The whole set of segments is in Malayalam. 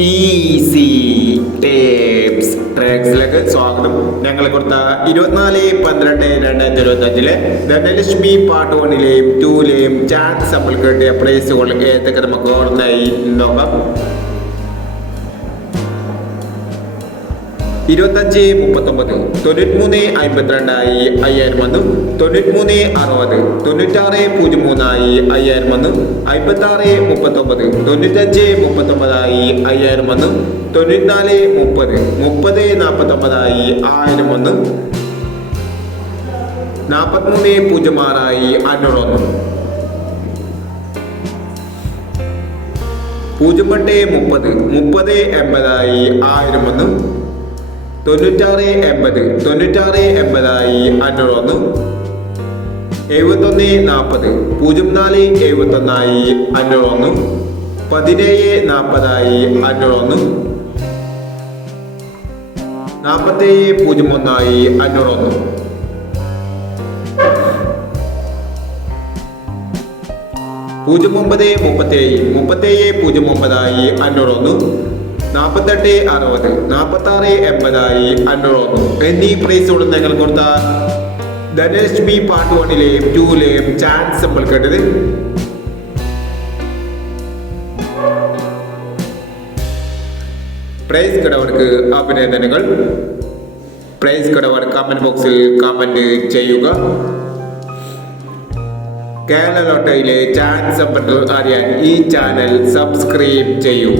ഈസി സ്വാഗതം. ഞങ്ങൾ കൊടുത്ത ഇരുപത്തിനാല് പന്ത്രണ്ട് രണ്ടായിരത്തി ഇരുപത്തി അഞ്ചിലെ ധനലക്ഷ്മി പാർട്ട് വണ്ണിലെയും ടൂലെയും ചാൻസ് നമ്മൾ കേട്ടിയ പ്രൈസുകൾ ഏതൊക്കെ നമുക്ക് ഓർമ്മയായി നോക്കാം. ഇരുപത്തഞ്ച് മുപ്പത്തൊമ്പത് തൊണ്ണൂറ്റിമൂന്ന് അമ്പത്തിരണ്ടായി അയ്യായിരം വന്നു. തൊണ്ണൂറ്റിമൂന്ന് അറുപത് തൊണ്ണൂറ്റാറ് പൂജ്യം മൂന്നായി അയ്യായിരം വന്നു. അമ്പത്താറ് മുപ്പത്തൊമ്പത് തൊണ്ണൂറ്റഞ്ച് മുപ്പത്തൊമ്പതായി അയ്യായിരം വന്നു. തൊണ്ണൂറ്റിനാല് മുപ്പത് മുപ്പത് നാൽപ്പത്തൊമ്പതായി ആയിരം വന്നു. നാൽപ്പത്തിമൂന്ന് പൂജ്യം ആറായി അഞ്ഞൂറ് വന്നു. പൂജ്യം എട്ട് മുപ്പത് മുപ്പത് എൺപതായി ആയിരം വന്നു. തൊണ്ണൂറ്റാറ് എൺപത് തൊണ്ണൂറ്റാറ് എൺപതായി അഞ്ഞൂറ് ഒന്ന് എഴുപത്തൊന്ന് നാൽപ്പത് പൂജ്യം നാല് എഴുപത്തൊന്നായി അഞ്ഞൂറ് ഒന്ന് പതിനേഴ് നാൽപ്പതായി അഞ്ഞൂറ് ഒന്ന് നാൽപ്പത്തേഴ് പൂജ്യം ഒന്നായി അഞ്ഞൂറ് ഒന്ന് പൂജ്യം ഒമ്പത് മുപ്പത്തേഴ് മുപ്പത്തേഴ് പൂജ്യം ഒമ്പതായി അഞ്ഞൂറ് ഒന്ന് നാൽപ്പത്തെട്ട് അറുപത് നാൽപ്പത്തി ആറ് എൺപതായി അഞ്ഞൂറ് എന്നീ എന്നീ കൊണ്ട് ഞങ്ങൾ കൊടുത്ത ധനലക്ഷ്മി പാർട്ട് വണ്ണിലെയും ടൂലെയും ചാൻസ് നമ്മൾ കേട്ടത് പ്രൈസ് കടവർക്ക് അഭിനന്ദനങ്ങൾ. പ്രൈസ് കടവർ കമന്റ് ബോക്സിൽ കമന്റ് ചെയ്യുക. കേരള ലോട്ടയിലെ ചാൻസ് അറിയാൻ ഈ ചാനൽ സബ്സ്ക്രൈബ് ചെയ്യൂ.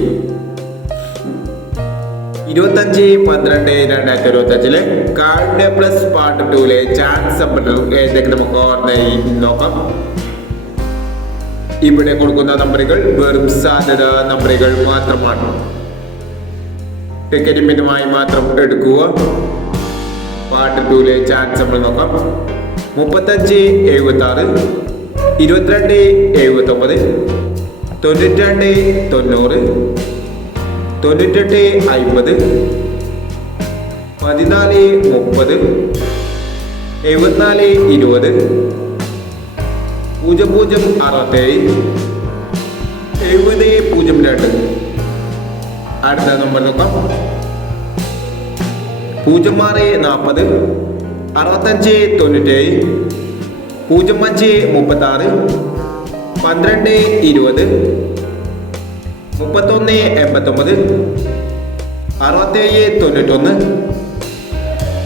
ഇരുപത്തഞ്ച് പന്ത്രണ്ട് രണ്ടായിരത്തി ഇരുപത്തി അഞ്ചിലെ കാർഡ് പ്ലസ് പാർട്ട് ടൂലെ ചാൻസ് ഏതെങ്കിലും നമുക്ക് ഓർമ്മയായി നോക്കാം. ഇവിടെ കൊടുക്കുന്ന നമ്പറുകൾ വെറും സാധ്യത നമ്പറുകൾ മാത്രമാണ്. ടിക്കറ്റ് മിതമായി മാത്രം എടുക്കുക. പാർട്ട് ടൂലെ ചാൻസ് നോക്കാം. മുപ്പത്തഞ്ച് എഴുപത്തി ആറ് ഇരുപത്തിരണ്ട് എഴുപത്തി ഒമ്പത് തൊണ്ണൂറ്റി രണ്ട് തൊണ്ണൂറ് തൊണ്ണൂറ്റെട്ട് അമ്പത് പതിനാല് മുപ്പത് എഴുപത്തിനാല് ഇരുപത് പൂജ്യം പൂജ്യം അറുപത്തേഴ് എഴുപത് പൂജ്യം രണ്ട്. അടുത്ത നമ്പർ നോക്കാം. പൂജ്യം ആറ് നാൽപ്പത് അറുപത്തഞ്ച് തൊണ്ണൂറ്റേഴ് പൂജ്യം അഞ്ച് മുപ്പത്താറ് പന്ത്രണ്ട് ഇരുപത് മുപ്പത്തൊന്ന് എൺപത്തൊമ്പത്. അറുപത്തേഴ് തൊണ്ണൂറ്റൊന്ന്.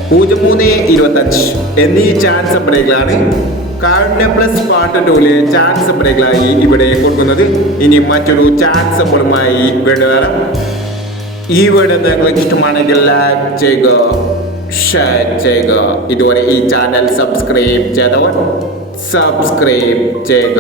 പൂജ്യം മൂന്ന് ഇരുപത്തഞ്ച്. എന്നീ ചാൻസ് ബ്രേക്കിലാണ് കാരുണ്യ പ്ലസ് പാർട്ട് ടൂൽ ചാൻസ് ബ്രേക്കിലായി ഇവിടെ കൊടുക്കുന്നത്. ഇനി മറ്റൊരു ചാൻസ് നമ്മളുമായി വീണ്ടും ഈ വീഡിയോ നിങ്ങൾക്ക് ഇഷ്ടമാണെങ്കിൽ ലൈക്ക് ചെയ്യുക ഷെയർ ചെയ്യുക. ഇതുവരെ ഈ ചാനൽ സബ്സ്ക്രൈബ് ചെയ്തവർ സബ്സ്ക്രൈബ് ചെയ്യുക.